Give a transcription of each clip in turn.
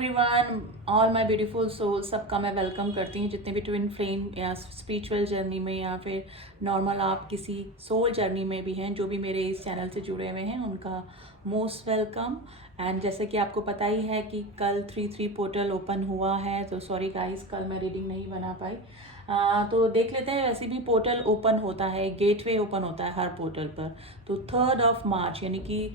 Everyone, all my beautiful soul, सबका मैं welcome करती हूँ। जितने भी ट्विन फ्लेम या स्पिरिचुअल जर्नी में या फिर नॉर्मल आप किसी सोल जर्नी में भी हैं, जो भी मेरे इस चैनल से जुड़े हुए हैं, उनका मोस्ट वेलकम। एंड जैसे कि आपको पता ही है कि कल 3-3 पोर्टल ओपन हुआ है, तो सॉरी गाइस, कल मैं रीडिंग नहीं बना पाई। तो देख लेते हैं। वैसे भी पोर्टल ओपन होता है, गेटवे ओपन होता है हर पोर्टल पर। तो 3 मार्च यानी कि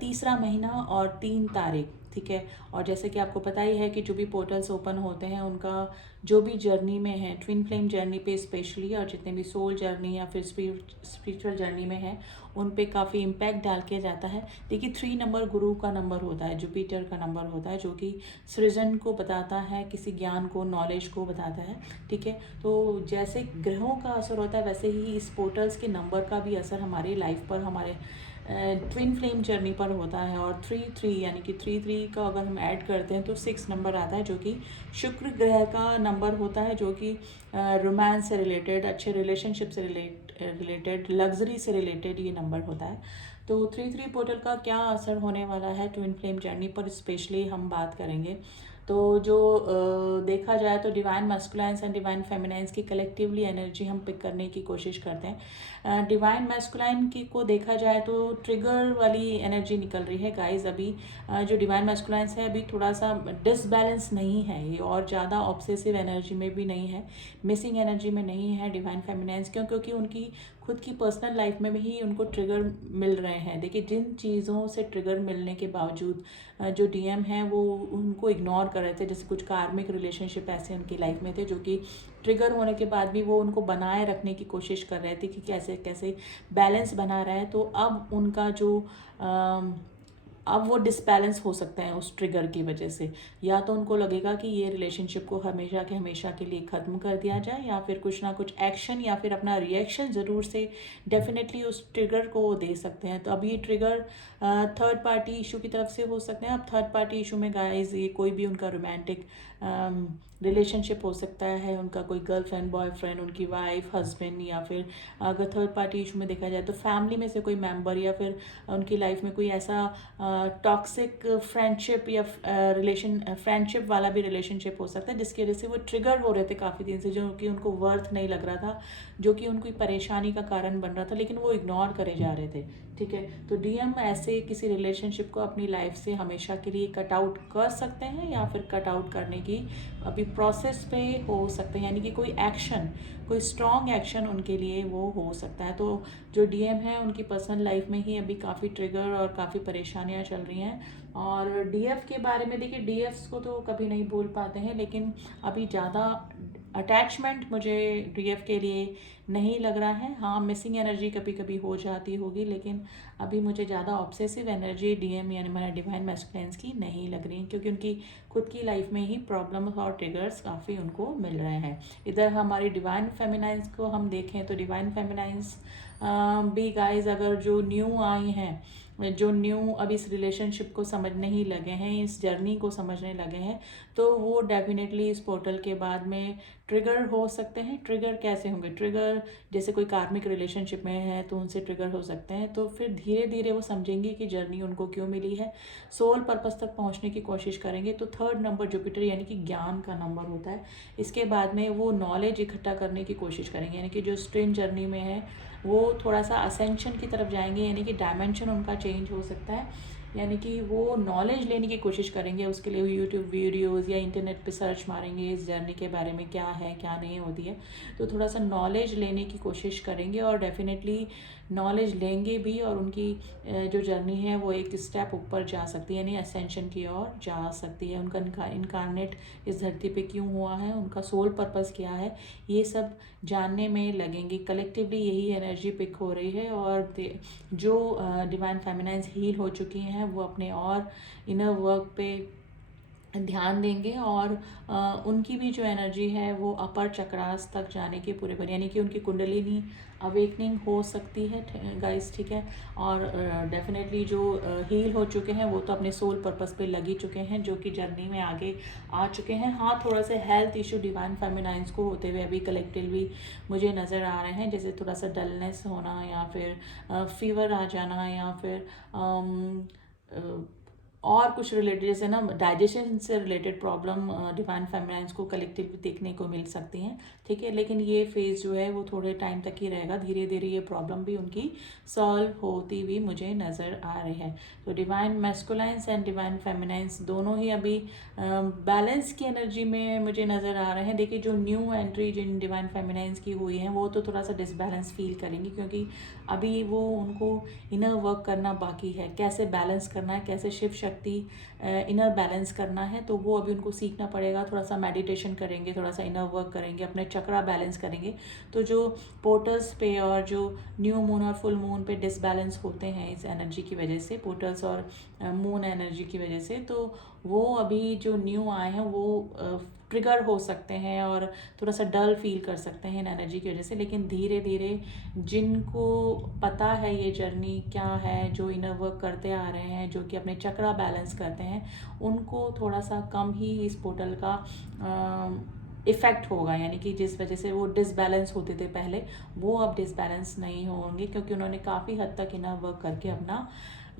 तीसरा महीना और 3 तारीख, ठीक है। और जैसे कि आपको पता ही है कि जो भी पोर्टल्स ओपन होते हैं, उनका जो भी जर्नी में है, ट्विन फ्लेम जर्नी पे स्पेशली, और जितने भी सोल जर्नी या फिर स्पिरिचुअल जर्नी में है, उन पे काफ़ी इम्पैक्ट डाल के जाता है। देखिए, 3 नंबर गुरु का नंबर होता है, जुपिटर का नंबर होता है, जो कि सृजन को बताता है, किसी ज्ञान को, नॉलेज को बताता है, ठीक है। तो जैसे ग्रहों का असर होता है, वैसे ही इस पोर्टल्स के नंबर का भी असर हमारी लाइफ पर, हमारे ट्विन फ्लेम जर्नी पर होता है। और 3-3 यानी कि 3-3 का अगर हम ऐड करते हैं तो 6 नंबर आता है, जो कि शुक्र ग्रह का नंबर होता है, जो कि रोमांस से रिलेटेड, अच्छे रिलेशनशिप से रिलेटेड, लग्जरी से रिलेटेड ये नंबर होता है। तो 3-3 पोर्टल का क्या असर होने वाला है ट्विन फ्लेम जर्नी पर, स्पेशली हम बात करेंगे। तो जो देखा जाए तो डिवाइन मैस्कुलाइंस एंड डिवाइन फेमिनाइंस की कलेक्टिवली एनर्जी हम पिक करने की कोशिश करते हैं। डिवाइन मैस्कुलाइन की को देखा जाए तो ट्रिगर वाली एनर्जी निकल रही है गाइस अभी। जो डिवाइन मैस्कुलाइंस है, अभी थोड़ा सा डिसबैलेंस नहीं है ये, और ज़्यादा ऑब्सेसिव एनर्जी में भी नहीं है, मिसिंग एनर्जी में नहीं है डिवाइन फेमिनाइंस। क्यों? क्योंकि उनकी खुद की पर्सनल लाइफ में भी उनको ट्रिगर मिल रहे हैं। देखिए, जिन चीज़ों से ट्रिगर मिलने के बावजूद जो डीएम है वो उनको इग्नोर कर रहे थे। जैसे कुछ कार्मिक रिलेशनशिप ऐसे उनकी लाइफ में थे, जो कि ट्रिगर होने के बाद भी वो उनको बनाए रखने की कोशिश कर रहे थे कि कैसे कैसे बैलेंस बना रहा है। तो अब उनका जो अब वो डिसबैलेंस हो सकते हैं उस ट्रिगर की वजह से। या तो उनको लगेगा कि ये रिलेशनशिप को हमेशा के हमेशा के लिए ख़त्म कर दिया जाए, या फिर कुछ ना कुछ एक्शन या फिर अपना रिएक्शन ज़रूर से डेफिनेटली उस ट्रिगर को वो दे सकते हैं। तो अब ये ट्रिगर थर्ड पार्टी इशू की तरफ से हो सकते हैं। अब थर्ड पार्टी इशू में गाइस, ये कोई भी उनका रोमांटिक रिलेशनशिप हो सकता है, उनका कोई गर्लफ्रेंड, बॉयफ्रेंड, उनकी वाइफ, हस्बैंड, या फिर अगर थर्ड पार्टी इशू में देखा जाए तो फैमिली में से कोई मेंबर, या फिर उनकी लाइफ में कोई ऐसा टॉक्सिक फ्रेंडशिप या फ्रेंडशिप वाला भी रिलेशनशिप हो सकता है, जिसकी वजह से वो ट्रिगर हो रहे थे काफ़ी दिन से, जो कि उनको वर्थ नहीं लग रहा था, जो कि उनकी परेशानी का कारण बन रहा था, लेकिन वो इग्नोर करे जा रहे थे, ठीक है। तो डीएम ऐसे किसी रिलेशनशिप को अपनी लाइफ से हमेशा के लिए कट आउट कर सकते हैं, या फिर कट आउट करने की अभी प्रोसेस पे हो सकते हैं, यानी कि कोई एक्शन, कोई स्ट्रॉन्ग एक्शन उनके लिए वो हो सकता है। तो जो डीएम है, उनकी पर्सनल लाइफ में ही अभी काफ़ी ट्रिगर और काफ़ी परेशानियां चल रही हैं। और डीएफ के बारे में देखिए, डीएफ्स को तो कभी नहीं भूल पाते हैं, लेकिन अभी ज़्यादा अटैचमेंट मुझे डीएफ के लिए नहीं लग रहा है। हाँ, मिसिंग एनर्जी कभी कभी हो जाती होगी, लेकिन अभी मुझे ज़्यादा ऑब्सेसिव एनर्जी डीएम यानी हमारा डिवाइन मैस्कुलाइंस की नहीं लग रही है, क्योंकि उनकी खुद की लाइफ में ही प्रॉब्लम्स और ट्रिगर्स काफ़ी उनको मिल रहे हैं। इधर हमारी डिवाइन फेमिनाइंस को हम देखें तो डिवाइन फेमिनाइंस भी गाइज, अगर जो न्यू आई हैं, जो न्यू अब इस रिलेशनशिप को समझने ही लगे हैं, इस जर्नी को समझने लगे हैं, तो वो डेफिनेटली इस पोर्टल के बाद में ट्रिगर हो सकते हैं। ट्रिगर कैसे होंगे? ट्रिगर जैसे कोई कार्मिक रिलेशनशिप में है तो उनसे ट्रिगर हो सकते हैं, तो फिर धीरे धीरे वो समझेंगे कि जर्नी उनको क्यों मिली है, सोल पर्पस तक पहुंचने की कोशिश करेंगे। तो थर्ड नंबर जुपिटर यानी कि ज्ञान का नंबर होता है। इसके बाद में वो नॉलेज इकट्ठा करने की कोशिश करेंगे, यानी कि जो स्ट्रेन जर्नी में है वो थोड़ा सा असेंशन की तरफ जाएंगे, यानी कि डायमेंशन उनका चेंज हो सकता है, यानी कि वो नॉलेज लेने की कोशिश करेंगे। उसके लिए यूट्यूब वीडियोज़ या इंटरनेट पे सर्च मारेंगे इस जर्नी के बारे में, क्या है क्या नहीं होती है। तो थोड़ा सा नॉलेज लेने की कोशिश करेंगे, और डेफिनेटली नॉलेज लेंगे भी, और उनकी जो जर्नी है वो एक स्टेप ऊपर जा सकती है, यानी असेंशन की ओर जा सकती है। उनका इनकारनेट इस धरती पे क्यों हुआ है, उनका सोल पर्पस क्या है, ये सब जानने में लगेंगे। कलेक्टिवली यही एनर्जी पिक हो रही है। और जो डिवाइन फेमिनाइंस हील हो चुकी हैं, वो अपने और इनर वर्क पे ध्यान देंगे, और उनकी भी जो एनर्जी है वो अपर चक्रास तक जाने के पूरे पर, यानी कि उनकी कुंडलिनी अवेकनिंग हो सकती है गाइस, ठीक है। और डेफिनेटली जो हील हो चुके हैं वो तो अपने सोल पर्पस पे लग ही चुके हैं, जो कि जर्नी में आगे आ चुके हैं। हाँ, थोड़ा सा हेल्थ इशू डिवाइन फेमिनाइंस को होते हुए अभी कलेक्टिवली मुझे नज़र आ रहे हैं, जैसे थोड़ा सा डलनेस होना, या फिर फीवर आ जाना, या फिर और कुछ रिलेटेड जैसे ना डाइजेशन से रिलेटेड प्रॉब्लम डिवाइन फेमिनाइन्स को कलेक्टिव देखने को मिल सकती हैं, ठीक है। लेकिन ये फेज़ जो है वो थोड़े टाइम तक ही रहेगा, धीरे धीरे ये प्रॉब्लम भी उनकी सॉल्व होती हुई मुझे नज़र आ रही है। तो डिवाइन मैस्कुलाइंस एंड डिवाइन फेमिनाइंस दोनों ही अभी बैलेंस की एनर्जी में मुझे नज़र आ रहे हैं। देखिए जो न्यू एंट्री जिन डिवाइन फेमिनाइंस की हुई है वो तो थोड़ा सा डिसबैलेंस फील करेंगी, क्योंकि अभी वो उनको इनर वर्क करना बाकी है, कैसे बैलेंस करना है, कैसे शिव शक्ति इनर बैलेंस करना है, तो वो अभी उनको सीखना पड़ेगा। थोड़ा सा मेडिटेशन करेंगे, थोड़ा सा इनर वर्क करेंगे, अपने चक्रा बैलेंस करेंगे। तो जो पोर्टल्स पे और जो न्यू मून और फुल मून पे डिसबैलेंस होते हैं इस एनर्जी की वजह से, पोर्टल्स और मून एनर्जी की वजह से, तो वो अभी जो न्यू आए हैं वो ट्रिगर हो सकते हैं और थोड़ा सा डल फील कर सकते हैं इन एनर्जी की वजह से। लेकिन धीरे धीरे जिनको पता है ये जर्नी क्या है, जो इनर वर्क करते आ रहे हैं, जो कि अपने चक्रा बैलेंस करते हैं, उनको थोड़ा सा कम ही इस पोर्टल का इफ़ेक्ट होगा। यानी कि जिस वजह से वो डिसबैलेंस होते थे पहले, वो अब डिसबैलेंस नहीं होंगे, क्योंकि उन्होंने काफ़ी हद तक इनर वर्क करके अपना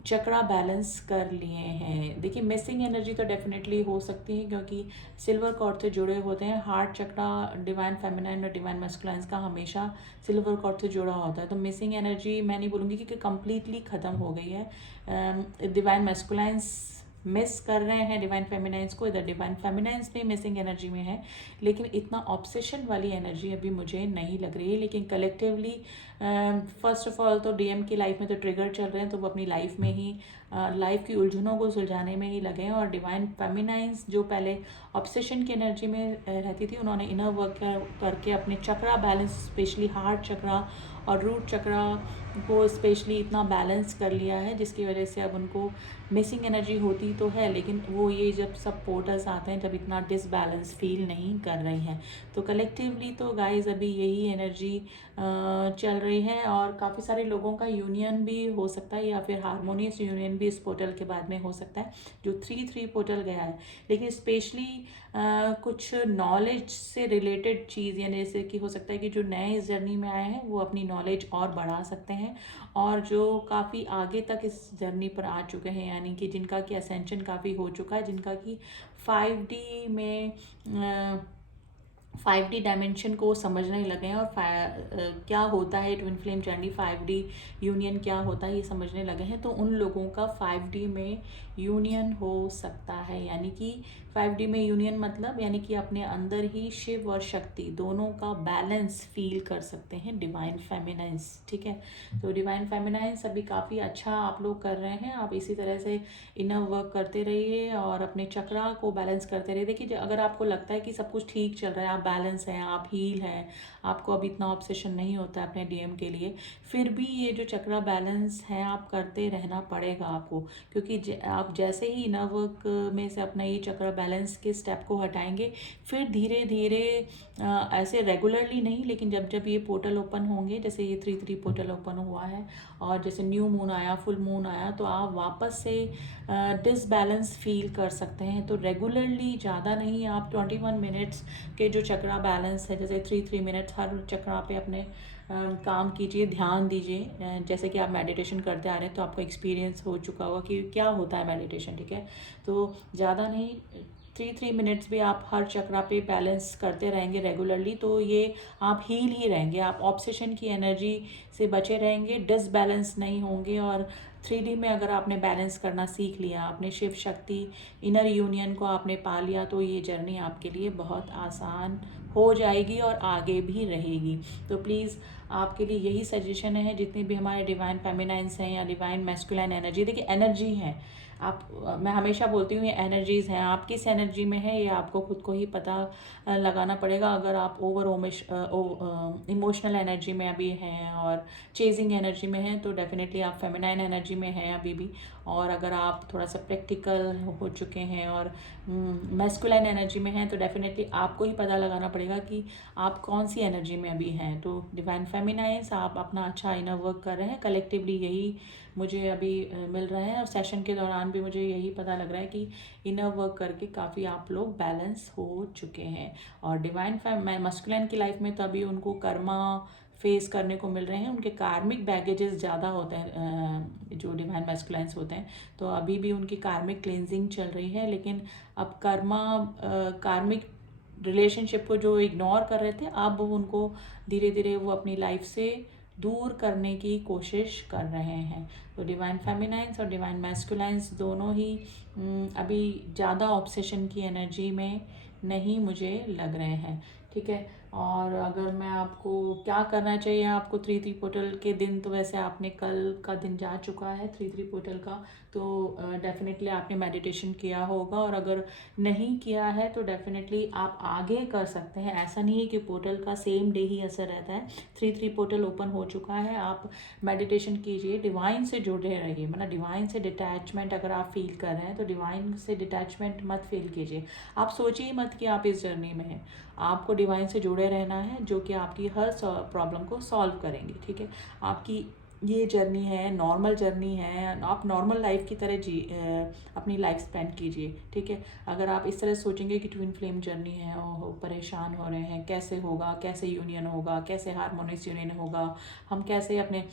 चक्रा बैलेंस कर लिए हैं। देखिए मिसिंग एनर्जी तो डेफिनेटली हो सकती है, क्योंकि सिल्वर कॉर्ड से जुड़े होते हैं। हार्ट चक्रा डिवाइन फेमिनाइन और डिवाइन मैस्कुलाइंस का हमेशा सिल्वर कॉर्ड से जुड़ा होता है। तो मिसिंग एनर्जी मैं नहीं बोलूँगी कि कंप्लीटली ख़त्म हो गई है। डिवाइन मैस्कुलाइंस मिस कर रहे हैं डिवाइन फेमिनाइंस को, इधर डिवाइन फेमिनाइंस भी मिसिंग एनर्जी में है, लेकिन इतना ऑब्सेशन वाली एनर्जी अभी मुझे नहीं लग रही है। लेकिन कलेक्टिवली फर्स्ट ऑफ ऑल तो डीएम की लाइफ में तो ट्रिगर चल रहे हैं, तो वो अपनी लाइफ में ही लाइफ की उलझनों को सुलझाने में ही लगे हैं। और डिवाइन फेमिनाइंस जो पहले ऑब्सेशन की एनर्जी में रहती थी, उन्होंने इनर वर्क करके अपने चक्रा बैलेंस, स्पेशली हार्ट चक्रा और रूट चक्रा को स्पेशली इतना बैलेंस कर लिया है, जिसकी वजह से अब उनको मिसिंग एनर्जी होती तो है, लेकिन वो ये जब सब पोर्टल्स आते हैं जब इतना डिसबैलेंस फील नहीं कर रही हैं। तो कलेक्टिवली तो गाइज अभी यही एनर्जी चल रही है, और काफ़ी सारे लोगों का यूनियन भी हो सकता है, या फिर हारमोनियस यूनियन भी इस पोर्टल के बाद में हो सकता है, जो 3-3 पोर्टल गया है। लेकिन स्पेशली कुछ नॉलेज से रिलेटेड चीज़, यानी जैसे कि हो सकता है कि जो नए इस जर्नी में आए हैं वो अपनी नॉलेज और बढ़ा सकते हैं, और जो काफ़ी आगे तक इस जर्नी पर आ चुके हैं, यानी कि जिनका कि असेंशन काफ़ी हो चुका है, जिनका कि 5D में 5D डायमेंशन को समझने लगे हैं, और क्या होता है twin flame journey, 5D union क्या होता है ये समझने लगे हैं, तो उन लोगों का 5D में यूनियन हो सकता है। यानी कि 5D में यूनियन मतलब यानी कि अपने अंदर ही शिव और शक्ति दोनों का बैलेंस फील कर सकते हैं डिवाइन फेमिनाइंस, ठीक है। तो डिवाइन फेमिनाइंस अभी काफ़ी अच्छा आप लोग कर रहे हैं। आप इसी तरह से इनर वर्क करते रहिए और अपने चक्रा को बैलेंस करते रहिए। देखिए अगर आपको लगता है कि सब कुछ ठीक चल रहा है, आप बैलेंस हैं, आप हील हैं, आपको अभी इतना ऑब्सेशन नहीं होता है अपने डीएम के लिए, फिर भी ये जो चक्रा बैलेंस है आप करते रहना पड़ेगा आपको, क्योंकि आप जैसे ही इनर वर्क में से अपना ये चक्रा बैलेंस के स्टेप को हटाएंगे, फिर धीरे धीरे ऐसे रेगुलरली नहीं, लेकिन जब जब ये पोर्टल ओपन होंगे, जैसे ये 3-3 पोर्टल ओपन हुआ है और जैसे न्यू मून आया, फुल मून आया, तो आप वापस से डिसबैलेंस फील कर सकते हैं। तो रेगुलरली ज़्यादा नहीं, आप 21 मिनट्स के जो चक्रा बैलेंस है, जैसे 3-3 मिनट्स हर चक्रा पे अपने काम कीजिए, ध्यान दीजिए। जैसे कि आप मेडिटेशन करते आ रहे हैं तो आपको एक्सपीरियंस हो चुका होगा कि क्या होता है मेडिटेशन, ठीक है। तो ज़्यादा नहीं, 3-3 मिनट्स भी आप हर चक्रा पे बैलेंस करते रहेंगे रेगुलरली, तो ये आप हील ही रहेंगे, आप ऑब्सेशन की एनर्जी से बचे रहेंगे, डिसबैलेंस नहीं होंगे। और 3D में अगर आपने बैलेंस करना सीख लिया, आपने शिव शक्ति इनर यूनियन को आपने पा लिया, तो ये जर्नी आपके लिए बहुत आसान हो जाएगी और आगे भी रहेगी। तो प्लीज़ आपके लिए यही सजेशन है, जितने भी हमारे डिवाइन फेमिनाइंस हैं या डिवाइन मैस्कुलाइन एनर्जी, देखिए एनर्जी है, आप, मैं हमेशा बोलती हूँ ये एनर्जीज़ हैं, आप किस एनर्जी में है ये आपको खुद को ही पता लगाना पड़ेगा। अगर आप इमोशनल एनर्जी में अभी हैं और चेजिंग एनर्जी में हैं, तो डेफिनेटली आप फेमिनाइन एनर्जी में हैं अभी भी। और अगर आप थोड़ा सा प्रैक्टिकल हो चुके हैं और मैस्कुलाइन एनर्जी में हैं, तो डेफिनेटली आपको ही पता लगाना पड़ेगा कि आप कौन सी एनर्जी में अभी हैं। तो डिवाइन फेमिनाइंस, आप अपना अच्छा इनर वर्क कर रहे हैं, कलेक्टिवली यही मुझे अभी मिल रहा है, और सेशन के दौरान भी मुझे यही पता लग रहा है कि इनर वर्क करके काफ़ी आप लोग बैलेंस हो चुके हैं। और डिवाइन मैस्कुलाइन की लाइफ में तो अभी उनको कर्मा फेस करने को मिल रहे हैं, उनके कार्मिक बैगेजेस ज़्यादा होते हैं जो डिवाइन मैस्कुलाइंस होते हैं। तो अभी भी उनकी कार्मिक क्लेंजिंग चल रही है, लेकिन अब कार्मिक रिलेशनशिप को जो इग्नोर कर रहे थे, अब उनको धीरे धीरे वो अपनी लाइफ से दूर करने की कोशिश कर रहे हैं। तो डिवाइन फेमिनाइंस और डिवाइन मैस्कुलाइंस दोनों ही अभी ज़्यादा ऑब्सेशन की एनर्जी में नहीं मुझे लग रहे हैं, ठीक है। और अगर मैं आपको क्या करना चाहिए आपको 3-3 पोर्टल के दिन, तो वैसे आपने कल का दिन जा चुका है 3-3 पोर्टल का, तो डेफिनेटली आपने मेडिटेशन किया होगा, और अगर नहीं किया है तो डेफिनेटली आप आगे कर सकते हैं। ऐसा नहीं है कि पोर्टल का सेम डे ही असर रहता है। 3-3 पोर्टल ओपन हो चुका है, आप मेडिटेशन कीजिए, डिवाइन से जुड़े रहिए। मतलब डिवाइन से डिटैचमेंट अगर आप फील कर रहे हैं तो डिवाइन से डिटैचमेंट मत फील कीजिए। आप सोचिए मत कि आप इस जर्नी में हैं, आपको डिवाइन से जुड़े रहना है, जो कि आपकी हर प्रॉब्लम को सॉल्व करेंगे, ठीक है। आपकी ये जर्नी है, नॉर्मल जर्नी है, आप नॉर्मल लाइफ की तरह अपनी लाइफ स्पेंड कीजिए, ठीक है। अगर आप इस तरह सोचेंगे कि ट्विन फ्लेम जर्नी है, परेशान हो रहे हैं, कैसे होगा, कैसे यूनियन होगा, कैसे हारमोनियस यूनियन होगा, हम कैसे अपने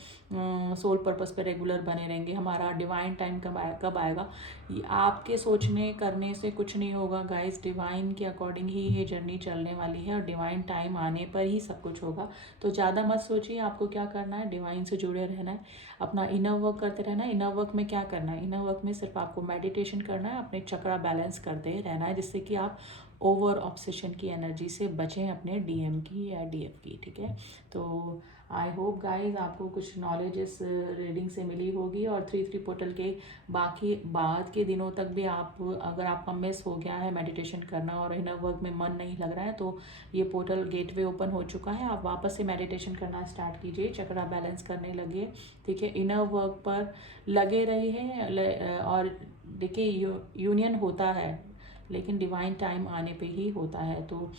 सोल पर्पस पे रेगुलर बने रहेंगे, हमारा डिवाइन टाइम कब आएगा, ये आपके सोचने करने से कुछ नहीं होगा गाइस। डिवाइन के अकॉर्डिंग ही ये जर्नी चलने वाली है, और डिवाइन टाइम आने पर ही सब कुछ होगा। तो ज़्यादा मत सोचिए, आपको क्या करना है, डिवाइन से जुड़े रहना है, अपना इनर वर्क करते रहना है। इनर वर्क में क्या करना है, इनर वर्क में सिर्फ आपको मेडिटेशन करना है, अपने चक्रा बैलेंस करते रहना है, जिससे कि आप ओवर ऑब्सेशन की एनर्जी से बचें, अपने डीएम की या डीएफ की, ठीक है। तो आई होप गाइज आपको कुछ नॉलेज इस रीडिंग से मिली होगी, और 3-3 पोर्टल के बाकी बाद के दिनों तक भी आप, अगर आपका मिस हो गया है मेडिटेशन करना और इनर वर्क में मन नहीं लग रहा है, तो ये पोर्टल गेटवे ओपन हो चुका है। आप वापस से मेडिटेशन करना स्टार्ट कीजिए, चक्रा बैलेंस करने लगिए, ठीक है। इनर वर्क पर लगे रहिए, और देखिए यूनियन होता है, लेकिन डिवाइन टाइम आने पे ही होता है। तो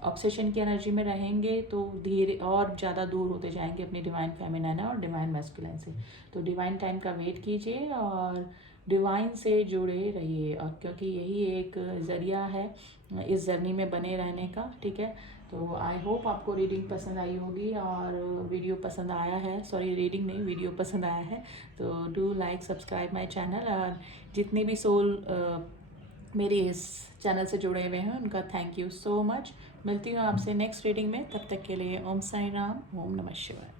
ऑब्सेशन की एनर्जी में रहेंगे तो धीरे और ज़्यादा दूर होते जाएंगे अपनी डिवाइन फेमिनाइन और डिवाइन मैस्कुलाइन से। तो डिवाइन टाइम का वेट कीजिए और डिवाइन से जुड़े रहिए, और क्योंकि यही एक ज़रिया है इस जर्नी में बने रहने का, ठीक है। तो आई होप आपको रीडिंग पसंद आई होगी, और वीडियो पसंद आया है, सॉरी रीडिंग नहीं, वीडियो पसंद आया है तो do like subscribe my channel. और जितने भी सोल मेरे इस चैनल से जुड़े हुए हैं उनका थैंक यू सो मच। मिलती हूँ आपसे नेक्स्ट रीडिंग में, तब तक के लिए ओम साई राम, ओम नमः शिवाय।